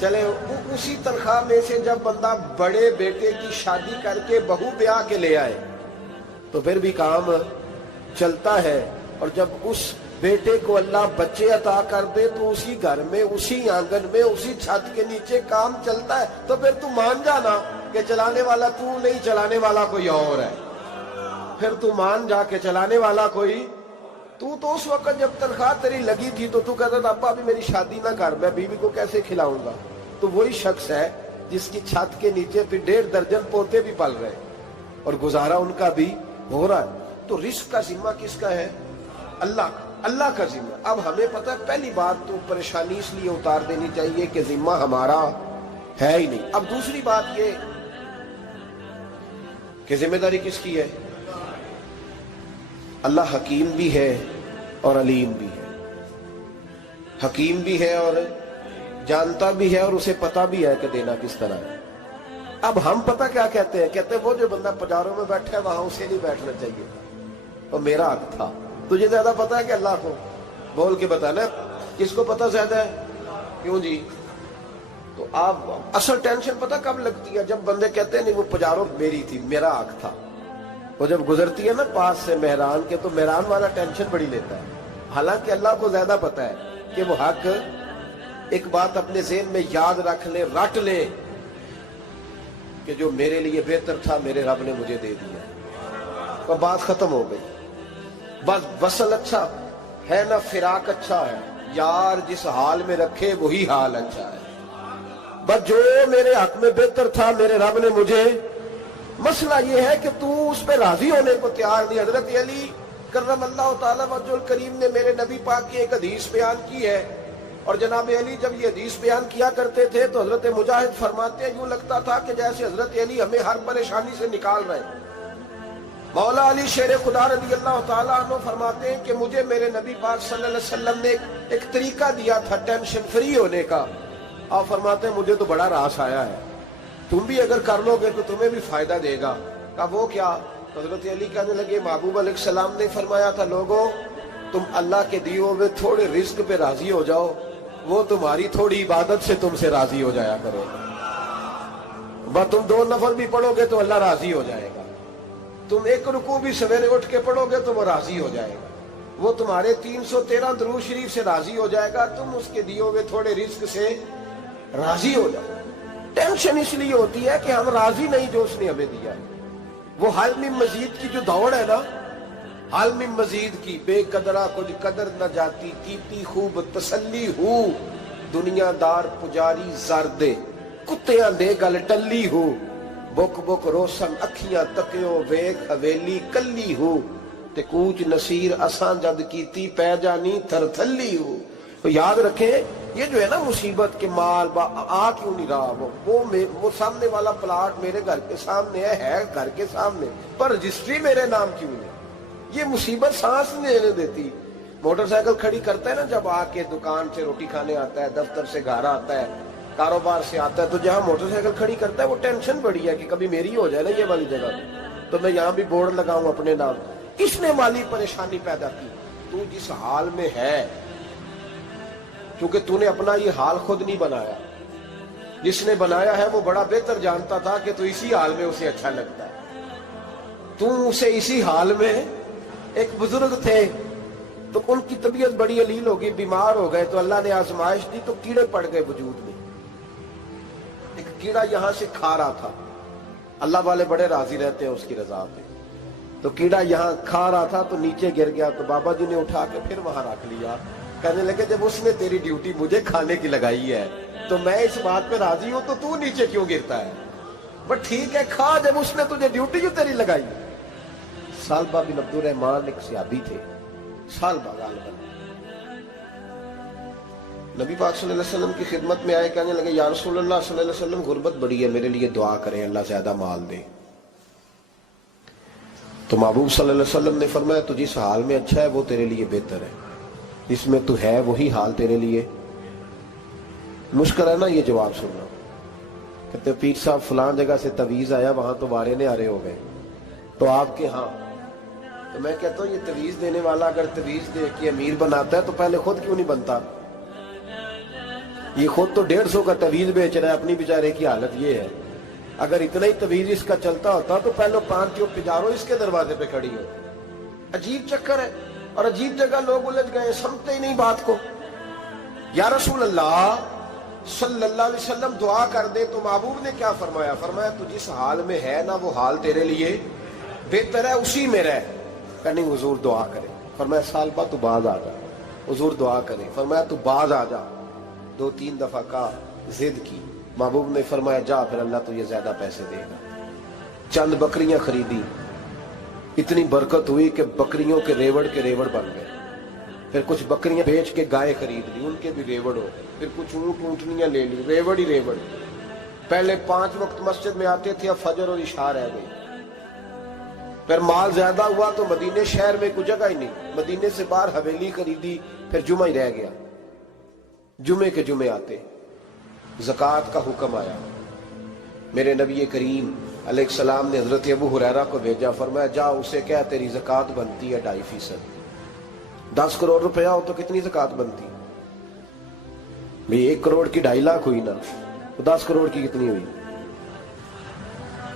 چلے اسی تنخواہ میں سے جب بندہ بڑے بیٹے کی شادی کر کے بہو بیاہ کے لے آئے تو پھر بھی کام چلتا ہے، اور جب اس بیٹے کو اللہ بچے عطا کر دے تو اسی گھر میں، اسی آنگن میں، اسی چھت کے نیچے کام چلتا ہے۔ تو پھر تو مان جانا کہ چلانے والا تو نہیں، چلانے والا کوئی اور ہے۔ پھر تو مان جا کے چلانے والا کوئی تو اس وقت جب تنخواہ تیری لگی تھی تو کہتا تھا ابا ابھی میری شادی نہ کر، میں بیوی کو کیسے کھلاؤں گا؟ تو وہی شخص ہے جس کی چھت کے نیچے پھر 1.5 درجن پوتے بھی پل رہے اور گزارا ان کا بھی ہو رہا ہے۔ تو رزق کا ذمہ کس کا ہے؟ اللہ کا ذمہ۔ اب ہمیں پتہ ہے پہلی بات تو پریشانی اس لیے اتار دینی چاہیے کہ ذمہ ہمارا ہے ہی نہیں۔ اب دوسری بات یہ کہ ذمہ داری کس کی ہے؟ اللہ حکیم بھی ہے اور علیم بھی ہے، حکیم بھی ہے اور جانتا بھی ہے اور اسے پتا بھی ہے کہ دینا کس طرح ہے۔ اب ہم پتہ کیا کہتے ہیں وہ جو بندہ پجاروں میں بیٹھا ہے وہاں اسے نہیں بیٹھنا چاہیے تھا، اور میرا حق تھا۔ تجھے زیادہ پتا ہے کہ اللہ کو؟ بول کے بتانا کس کو پتا زیادہ ہے؟ کیوں جی؟ تو آپ اصل ٹینشن پتہ کب لگتی ہے؟ جب بندے کہتے ہیں نہیں وہ پجاروں میری تھی، میرا حق تھا۔ وہ جب گزرتی ہے نا پاس سے مہران کے تو مہران والا ٹینشن بڑی لیتا ہے، حالانکہ اللہ کو زیادہ پتا ہے کہ وہ حق۔ ایک بات اپنے ذہن میں یاد رکھ لے، رٹ لے کہ جو میرے لیے بہتر تھا میرے رب نے مجھے دے دیا، اور بات ختم ہو گئی۔ بس وصل اچھا ہے نہ فراق اچھا ہے، یار جس حال میں رکھے وہی حال اچھا ہے۔ بس جو میرے حق میں بہتر تھا میرے رب نے مجھے، مسئلہ یہ ہے کہ تو اس پہ راضی ہونے کو تیار نہیں۔ حضرت علی کرم اللہ تعالیٰ وجہ الکریم نے میرے نبی پاک کی ایک حدیث بیان کی ہے، اور جناب علی جب یہ حدیث بیان کیا کرتے تھے تو حضرت مجاہد فرماتے ہیں یوں لگتا تھا کہ جیسے حضرت علی ہمیں ہر پریشانی سے نکال رہے ہیں۔ مولا علی شیر خدا رضی اللہ تعالیٰ عنہ فرماتے ہیں کہ مجھے میرے نبی پاک صلی اللہ علیہ وسلم نے ایک طریقہ دیا تھا ٹینشن فری ہونے کا۔ آپ فرماتے ہیں مجھے تو بڑا راس آیا ہے، تم بھی اگر کر لو گے تو تمہیں بھی فائدہ دے گا۔ کہا وہ کیا؟ حضرت علی کہنے لگے محبوب علیہ السلام نے فرمایا تھا لوگوں تم اللہ کے دیے ہوئے تھوڑے رزق پہ راضی ہو جاؤ، وہ تمہاری تھوڑی عبادت سے تم سے راضی ہو جایا کرے گا۔ بس تم 2 نفل بھی پڑھو گے تو اللہ راضی ہو جائے گا، تم 1 رکوع بھی سویرے اٹھ کے پڑھو گے تو وہ راضی ہو جائے گا، وہ تمہارے 313 درود شریف سے راضی ہو جائے گا، تم اس کے دیے ہوئے تھوڑے رزق سے راضی ہو جاؤ۔ ٹینشن اس لیے ہوتی ہے کہ ہم راضی نہیں جو اس نے ہمیں دیا ہے۔ وہ حل میں مزید کی جو دوڑ ہے نا، حل میں مزید کی، بے قدرہ کچھ قدر نہ جاتی، کیتی خوب تسلی ہو، دنیا دار پجاری زردے، کتیاں دے گل ٹلی ہو، بک بک روشن اکھیاں تکیو ویک حویلی کلی ہو، تے کوچ نصیر اساں جد کیتی پہ جانی تھر تھلی ہو۔ تو یاد رکھیں یہ جو ہے نا مصیبت کے مال آ کیوں نہیں رہا، وہ سامنے والا پلاٹ میرے گھر کے سامنے ہے گھر کے سامنے، پر رجسٹری میرے نام کیوں نہیں؟ یہ مصیبت سانس نہیں لینے دیتی۔ موٹر سائیکل کھڑی کرتا ہے نا جب آ کے دکان سے روٹی کھانے آتا ہے، دفتر سے گھر آتا ہے، کاروبار سے آتا ہے، تو جہاں موٹر سائیکل کھڑی کرتا ہے وہ ٹینشن بڑی ہے کہ کبھی میری ہو جائے نا یہ والی جگہ تو میں یہاں بھی بورڈ لگاؤں اپنے نام۔ کس نے مالی پریشانی پیدا کی؟ تو جس حال میں ہے، کیونکہ تو نے اپنا یہ حال خود نہیں بنایا، جس نے بنایا ہے وہ بڑا بہتر جانتا تھا کہ تو اسی حال میں اسے اچھا لگتا ہے۔ تو اسے اسی حال میں، ایک بزرگ تھے تو ان کی طبیعت بڑی علیل ہو گئی، بیمار ہو گئے، تو اللہ نے آزمائش دی تو کیڑے پڑ گئے وجود میں۔ ایک کیڑا یہاں سے کھا رہا تھا، اللہ والے بڑے راضی رہتے ہیں اس کی رضا پہ، تو کیڑا یہاں کھا رہا تھا تو نیچے گر گیا، تو بابا جی نے اٹھا کے پھر وہاں رکھ لیا، کہنے لگے جب اس نے تیری ڈیوٹی مجھے کھانے کی لگائی ہے تو میں اس بات پہ راضی ہوں، تو نیچے کیوں گرتا ہے؟ بٹ ٹھیک ہے کھا، جب اس نے تجھے ڈیوٹی جو تیری لگائی۔ سالبہ بن عبد الرحمن ایک صحابی تھے، سالبہ غالباً نبی پاک صلی اللہ علیہ وسلم کی خدمت میں آئے، کہنے لگے یا رسول اللہ صلی اللہ علیہ وسلم غربت بڑی ہے، میرے لیے دعا کریں اللہ زیادہ مال دے۔ تو محبوب صلی اللہ علیہ وسلم نے فرمایا تو جس حال میں اچھا ہے وہ تیرے لیے بہتر ہے، اس میں تو ہے وہی حال تیرے لیے۔ مشکل ہے نا یہ جواب سننا، کہتے پیر صاحب فلان جگہ سے تویز آیا وہاں تو وارے نے آرے ہو گئے، تو آپ کے ہاں، تو میں کہتا ہوں یہ تویز دینے والا اگر تویز دے کے امیر بناتا ہے تو پہلے خود کیوں نہیں بنتا؟ یہ خود تو 150 کا تویز بیچ رہا ہے، اپنی بیچارے کی حالت یہ ہے۔ اگر اتنا ہی تویز اس کا چلتا ہوتا تو پہلے 5 جو پجاروں اس کے دروازے پہ کھڑی ہو۔ عجیب چکر ہے اور عجیب جگہ لوگ الجھ گئے، سمجھتے ہی نہیں بات کو۔ یا رسول اللہ صلی اللہ علیہ وسلم دعا کر دے تو محبوب نے کیا فرمایا؟ فرمایا تو جس حال میں ہے نا وہ حال تیرے لیے بہتر ہے، اسی میں رہ۔ کہ نہیں حضور دعا کرے۔ فرمایا سال بعد تو باز آ جا۔ حضور دعا کرے۔ فرمایا تو باز آ جا۔ 2-3 دفعہ کا ضد کی، محبوب نے فرمایا جا پھر اللہ تجھے زیادہ پیسے دے گا۔ چند بکریاں خریدی، اتنی برکت ہوئی کہ بکریوں کے ریوڑ بن گئے۔ پھر کچھ بکریاں بیچ کے گائے خرید لی، ان کے بھی ریوڑ ہو گئے۔ پھر کچھ اونٹنیاں لے لی، ریوڑ ہی ریوڑ۔ پہلے 5 وقت مسجد میں آتے تھے، اب فجر اور عشاء رہ گئی۔ پھر مال زیادہ ہوا تو مدینے شہر میں کوئی جگہ ہی نہیں، مدینے سے باہر حویلی خریدی، پھر جمعہ ہی رہ گیا۔ جمعے کے جمعے آتے، زکوٰۃ کا حکم آیا۔ میرے نبی کریم علیہ السلام نے حضرت ابو ہریرہ کو بھیجا، فرمایا جا اسے کہہ تیری زکوٰۃ بنتی ہے 2.5%۔ 10 کروڑ روپیہ ہو تو کتنی زکوٰۃ بنتی؟ بھئی 1 کروڑ کی 2.5 لاکھ ہوئی نا، تو 10 کروڑ کی کتنی ہوئی؟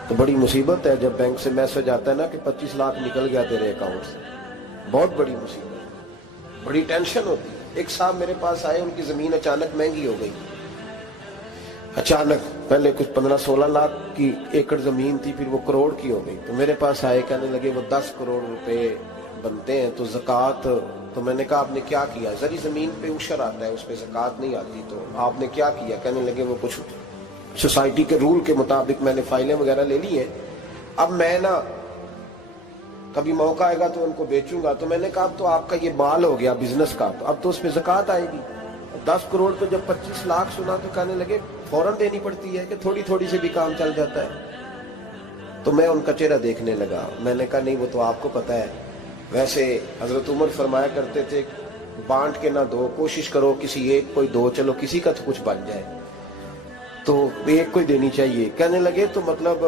تو بڑی مصیبت ہے جب بینک سے میسج آتا ہے نا کہ 25 لاکھ نکل گیا تیرے اکاؤنٹ سے، بہت بڑی مصیبت، بڑی ٹینشن ہوتی ہے۔ ایک صاحب میرے پاس آئے، ان کی زمین اچانک مہنگی ہو گئی، اچانک پہلے کچھ 15-16 لاکھ کی ایکڑ زمین تھی، پھر وہ کروڑ کی ہو گئی۔ تو میرے پاس آئے، کہنے لگے وہ 10 کروڑ روپے بنتے ہیں تو زکوٰۃ، تو میں نے کہا آپ نے کیا کیا؟ زری زمین پہ عشر آتا ہے، اس پہ زکوٰۃ نہیں آتی، تو آپ نے کیا کیا؟ کہنے لگے وہ کچھ سوسائٹی کے رول کے مطابق میں نے فائلیں وغیرہ لے لی ہیں، اب میں نا کبھی موقع آئے گا تو ان کو بیچوں گا۔ تو میں نے کہا اب تو آپ کا یہ مال ہو گیا بزنس کا، تو اب تو اس پہ زکوٰۃ آئے گی۔ 10 کروڑ پہ جب 25 لاکھ سنا تو کہنے لگے فوراً دینی پڑتی ہے کہ تھوڑی تھوڑی سے بھی کام چل جاتا ہے؟ تو میں ان کا چہرہ دیکھنے لگا، میں نے کہا نہیں وہ تو آپ کو پتا ہے، ویسے حضرت عمر فرمایا کرتے تھے بانٹ کے نہ دو، کوشش کرو کسی ایک کوئی دو، چلو کسی کا تو کچھ بن جائے، تو ایک کوئی دینی چاہیے۔ کہنے لگے تو مطلب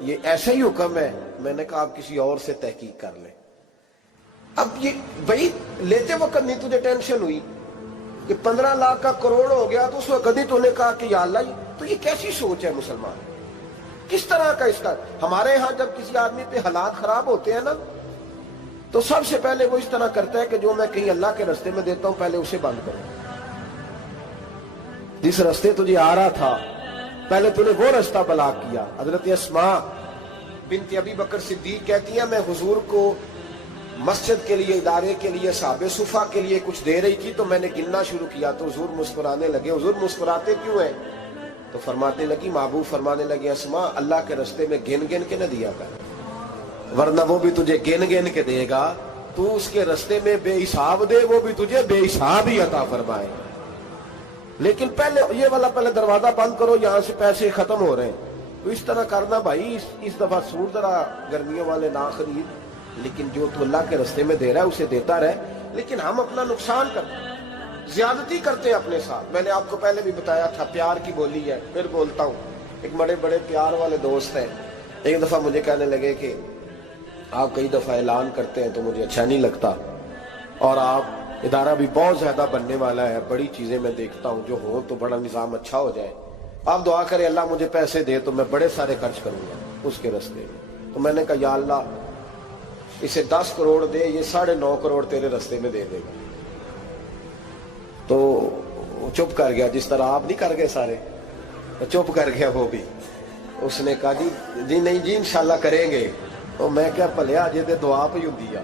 یہ ایسا ہی حکم ہے؟ میں نے کہا آپ کسی اور سے تحقیق کر لیں۔ اب یہ بھائی لیتے وقت نہیں تجھے ٹینشن ہوئی کہ 15 لاکھ کا کروڑ ہو گیا، تو اس وقت کبھی تو نے کہا کہ یا اللہ، تو یہ کیسی سوچ ہے مسلمان؟ کس طرح کا اس کا؟ ہمارے ہاں جب کسی آدمی پہ حالات خراب ہوتے ہیں نا تو سب سے پہلے وہ اس طرح کرتا ہے کہ جو میں کہیں اللہ کے رستے میں دیتا ہوں پہلے اسے بند کرو۔ جس رستے تجھے آ رہا تھا پہلے تو نے وہ رستہ بلاک کیا۔ حضرت اسماء بنت ابی بکر صدیق کہتی ہیں میں حضور کو مسجد کے لیے، ادارے کے لیے، صحابہ صفحہ کے لیے کچھ دے رہی تھی، تو میں نے گننا شروع کیا تو حضور مسکرانے لگے۔ حضور مسکراتے کیوں ہیں؟ تو فرماتے لگی، محبوب فرمانے لگے اسماء اللہ کے رستے میں گن گن کے نہ دیا کر، ورنہ وہ بھی تجھے گن گن کے دے گا، تو اس کے رستے میں بے حساب دے، وہ بھی تجھے بے حساب ہی عطا فرمائے۔ لیکن پہلے یہ والا پہلے دروازہ بند کرو، یہاں سے پیسے ختم ہو رہے ہیں، تو اس طرح کرنا بھائی۔ اس دفعہ سوٹ ذرا گرمیوں والے نہ خرید، لیکن جو تو اللہ کے رستے میں دے رہا ہے اسے دیتا رہے۔ لیکن ہم اپنا نقصان کرتے ہیں، زیادتی کرتے ہیں اپنے ساتھ۔ میں نے آپ کو پہلے بھی بتایا تھا پیار کی بولی ہے، پھر بولتا ہوں۔ ایک بڑے بڑے پیار والے دوست ہیں، ایک دفعہ مجھے کہنے لگے کہ آپ کئی دفعہ اعلان کرتے ہیں تو مجھے اچھا نہیں لگتا، اور آپ ادارہ بھی بہت زیادہ بننے والا ہے، بڑی چیزیں میں دیکھتا ہوں جو ہوں تو بڑا نظام اچھا ہو جائے، آپ دعا کریں اللہ مجھے پیسے دے تو میں بڑے سارے خرچ کروں گا اس کے راستے میں۔ تو میں نے کہا یا اللہ اسے 10 کروڑ دے، یہ 9.5 کروڑ تیرے راستے میں دے دے گا۔ تو چپ کر گیا، جس طرح آپ نہیں کر گئے سارے، چپ کر گیا وہ بھی۔ اس نے کہا جی نہیں جی انشاءاللہ کریں گے۔ تو میں کیا پلیا جی دے دعا پہ ہوں دیا،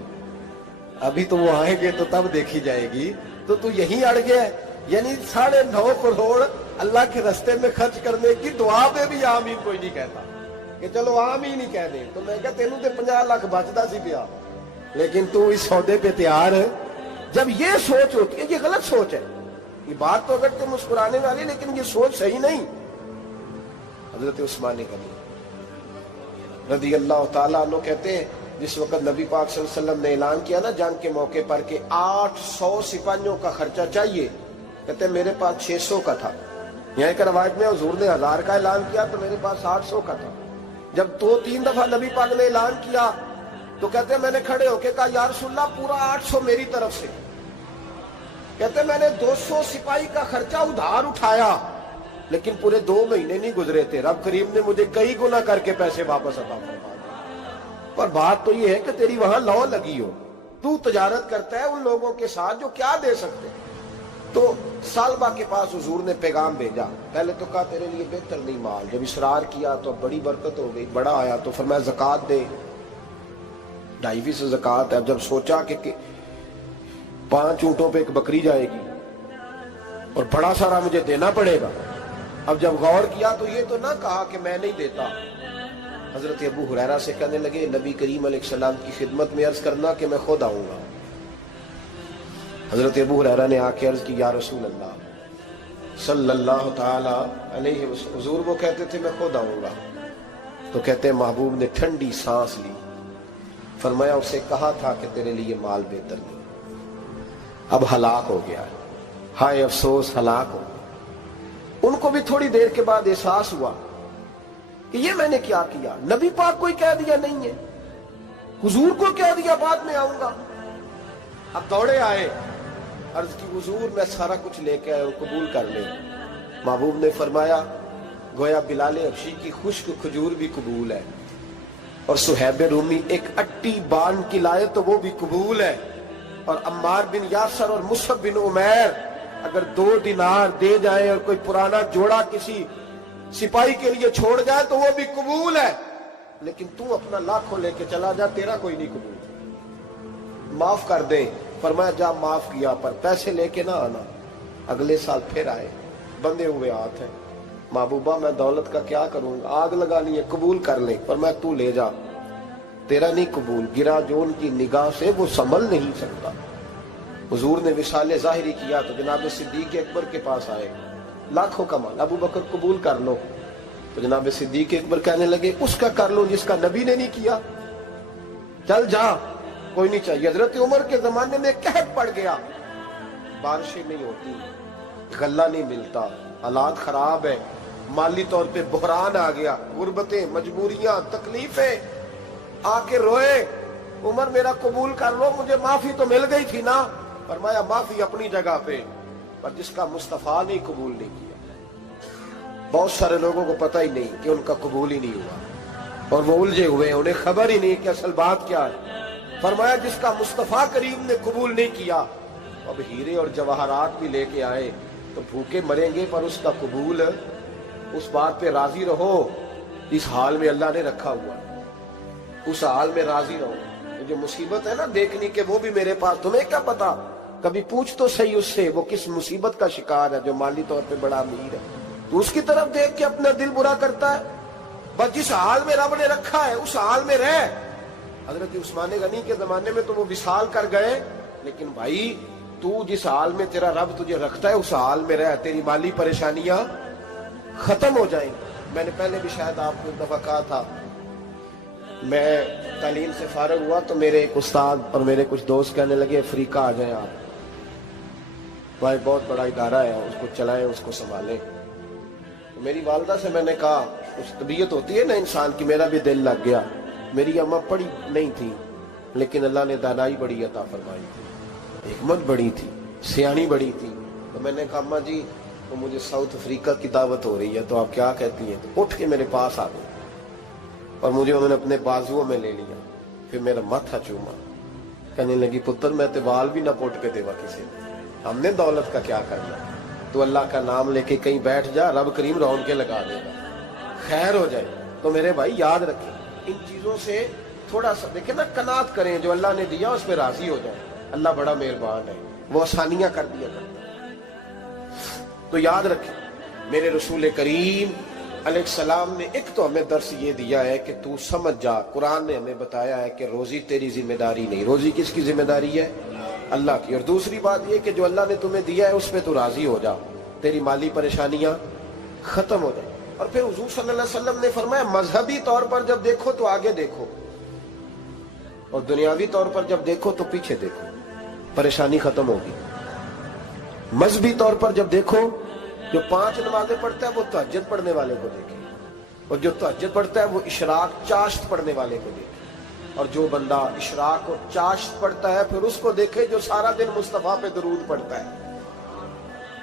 ابھی تو وہ آئیں گے تو تب دیکھی جائے گی، تو یہیں اڑ گیا ہے۔ یعنی 9.5 کروڑ اللہ کے رستے میں خرچ کرنے کی دعا پہ بھی آمین کوئی نہیں کہتا کہ چلو آمین ہی کہہ دیں۔ تو میں کہا تینوں تے 50 لاکھ بچتا سی پیا، لیکن تو اس سودے پہ تیار ہے۔ جب یہ سوچ ہوتی ہے، یہ غلط سوچ ہے، یہ بات تو اگر تو مسکرانے والی، لیکن یہ سوچ صحیح نہیں۔ حضرت عثمان غنی رضی اللہ تعالیٰ عنہ کہتے ہیں جس وقت نبی پاک صلی اللہ علیہ وسلم نے اعلان کیا نا جنگ کے موقع پر کہ 800 سپاہیوں کا خرچہ چاہیے، کہتے ہیں میرے پاس 600 کا تھا۔ یہاں ایک روایت میں حضور نے 1000 کا اعلان کیا تو میرے پاس 800 کا تھا۔ جب 2-3 دفعہ نبی پاک نے اعلان کیا تو کہتے ہیں میں نے کھڑے ہو کے کہا یا رسول اللہ پورا 800 میری طرف سے۔ کہتے میں نے 200 سپاہی کا خرچہ ادھار اٹھایا لیکن پورے 2 مہینے نہیں گزرے تھے، رب کریم نے مجھے کئی گنا کر کے پیسے واپس عطا فرما دیے۔ پر بات تو یہ ہے کہ تیری وہاں لو لگی ہو، تو تجارت کرتا ہے ان لوگوں کے ساتھ جو کیا دے سکتے۔ تو سالبہ کے پاس حضور نے پیغام بھیجا، پہلے تو کہا تیرے لیے بہتر نہیں مال، جب اصرار کیا تو بڑی برکت ہو گئی، بڑا آیا تو فرمایا زکوٰۃ دے، 2.5 زکوٰۃ ہے۔ اب جب سوچا کہ 5 اونٹوں پہ ایک بکری جائے گی اور بڑا سارا مجھے دینا پڑے گا، اب جب غور کیا تو یہ تو نہ کہا کہ میں نہیں دیتا۔ حضرت ابو ہریرہ سے کہنے لگے نبی کریم علیہ السلام کی خدمت میں عرض کرنا کہ میں خود آؤں گا۔ حضرت ابو ہریرہ نے آ کے عرض کی یا رسول اللہ صلی اللہ تعالی علیہ وسلم، حضور وہ کہتے تھے میں خود آؤں گا، تو کہتے ہیں محبوب نے ٹھنڈی سانس لی، فرمایا اسے کہا تھا کہ تیرے لیے مال بہتر نہیں، اب ہلاک ہو گیا ہے، ہائے افسوس ہلاک ہو گیا۔ ان کو بھی تھوڑی دیر کے بعد احساس ہوا کہ یہ میں نے کیا کیا، نبی پاک کو ہی کہہ دیا نہیں ہے، حضور کو کہہ دیا بعد میں آؤں گا۔ اب دوڑے آئے، عرض کی حضور میں سارا کچھ لے کے آئے ہوں، قبول کر لیں۔ محبوب نے فرمایا گویا بلال حبشی کی خشک کھجور بھی قبول ہے، اور صہیب رومی ایک اٹی بان کی لائے تو وہ بھی قبول ہے، اور عمار بن یاسر اور مصعب بن عمیر اگر 2 دینار دے جائیں اور کوئی پرانا جوڑا کسی سپاہی کے لیے چھوڑ جائے تو وہ بھی قبول ہے، لیکن تو اپنا لاکھوں لے کے چلا جا، تیرا کوئی نہیں قبول، معاف کر دیں۔ فرمایا جا معاف کیا، پر پیسے لے کے نہ آنا۔ اگلے سال پھر آئے، بندے ہوئے ہاتھ ہیں، محبوبہ میں دولت کا کیا کروں گا، آگ لگانی ہے، قبول کر لیں۔ فرمایا تو لے جا، تیرا نہیں قبول، گرا جو ان کی نگاہ سے وہ سنبھل نہیں سکتا۔ حضور نے وصال ظاہری کیا تو جناب صدیق اکبر کے پاس آئے، لاکھوں کا مال، ابو بکر قبول کر لو، تو جناب صدیق اکبر کہنے لگے اس کا کر لو جس کا نبی نے نہیں کیا، چل جا کوئی نہیں چاہیے۔ حضرت عمر کے زمانے میں قحط پڑ گیا، بارشیں نہیں ہوتی، غلہ نہیں ملتا، حالات خراب ہے، مالی طور پہ بحران آ گیا، غربتیں، مجبوریاں، تکلیفیں، آ کے روئے، عمر میرا قبول کر لو، مجھے معافی تو مل گئی تھی نا۔ فرمایا معافی اپنی جگہ پہ، پر جس کا مصطفیٰ نے قبول نہیں کیا۔ بہت سارے لوگوں کو پتہ ہی نہیں کہ ان کا قبول ہی نہیں ہوا، اور وہ الجھے ہوئے، انہیں خبر ہی نہیں کہ اصل بات کیا ہے۔ فرمایا جس کا مصطفیٰ کریم نے قبول نہیں کیا، اب ہیرے اور جواہرات بھی لے کے آئے تو بھوکے مریں گے، پر اس کا قبول، اس بات پہ راضی رہو اس حال میں اللہ نے رکھا ہوا، اس حال میں راضی رہو۔ جو مصیبت ہے نا دیکھنی کہ وہ بھی میرے پاس، تمہیں کیا پتا، کبھی پوچھ تو صحیح اس سے وہ کس مصیبت کا شکار ہے، جو مالی طور پہ بڑا امیر ہے، تو اس کی طرف دیکھ کے اپنا دل برا کرتا ہے۔ بس جس حال میں رب نے رکھا ہے اس حال میں رہ۔ حضرت عثمان غنی کے زمانے میں تو وہ وصال کر گئے، لیکن بھائی تو جس حال میں تیرا رب تجھے رکھتا ہے اس حال میں رہ، تیری مالی پریشانیاں ختم ہو جائیں گی۔ میں نے پہلے بھی شاید آپ کو ایک دفعہ کہا تھا، میں تعلیم سے فارغ ہوا تو میرے ایک استاد اور میرے کچھ دوست کہنے لگے افریقہ آ جائیں آپ، وہاں بہت بڑا ادارہ ہے، اس کو چلائیں، اس کو سنبھالیں۔ میری والدہ سے میں نے کہا، کچھ طبیعت ہوتی ہے نا انسان کی، میرا بھی دل لگ گیا۔ میری اماں پڑھی نہیں تھی لیکن اللہ نے دانائی بڑی عطا فرمائی تھی، حکمت بڑی تھی، سیانی بڑی تھی۔ تو میں نے کہا اماں جی وہ مجھے ساؤتھ افریقہ کی دعوت ہو رہی ہے تو آپ کیا کہتی ہیں؟ تو اٹھ کے میرے پاس آ گئی اور مجھے انہوں نے اپنے بازوؤں میں لے لیا، پھر میرا ماتھا چوما، کہنے لگی پتر میں تے وال بھی نہ پوٹ کے دیوا کسی نے، ہم نے دولت کا کیا کرنا، تو اللہ کا نام لے کے کہیں بیٹھ جا، رب کریم رون کے لگا دے گا، خیر ہو جائے۔ تو میرے بھائی یاد رکھیں ان چیزوں سے تھوڑا سا دیکھیں نا، قناعت کریں، جو اللہ نے دیا اس پہ راضی ہو جائیں، اللہ بڑا مہربان ہے، وہ آسانیاں کر دیا کرتا ہے۔ تو یاد رکھیں میرے رسول کریم علیہ السلام نے ایک تو ہمیں درس یہ دیا ہے کہ تو سمجھ جا، قرآن نے ہمیں بتایا ہے کہ روزی تیری ذمہ داری نہیں، روزی کس کی ذمہ داری ہے؟ اللہ کی۔ اور دوسری بات یہ کہ جو اللہ نے تمہیں دیا ہے اس پہ تو راضی ہو جا، تیری مالی پریشانیاں ختم ہو جائیں۔ اور پھر حضور صلی اللہ علیہ وسلم نے فرمایا مذہبی طور پر جب دیکھو تو آگے دیکھو، اور دنیاوی طور پر جب دیکھو تو پیچھے دیکھو، پریشانی ختم ہوگی۔ مذہبی طور پر جب دیکھو، جو 5 نمازیں پڑھتا ہے وہ تہجد پڑھنے والے کو دیکھے، اور جو تہجد پڑھتا ہے وہ اشراق چاشت پڑھنے والے کو دیکھے، اور جو بندہ اشراق اور چاشت پڑھتا ہے پھر اس کو دیکھے جو سارا دن مصطفیٰ پہ درود پڑھتا ہے۔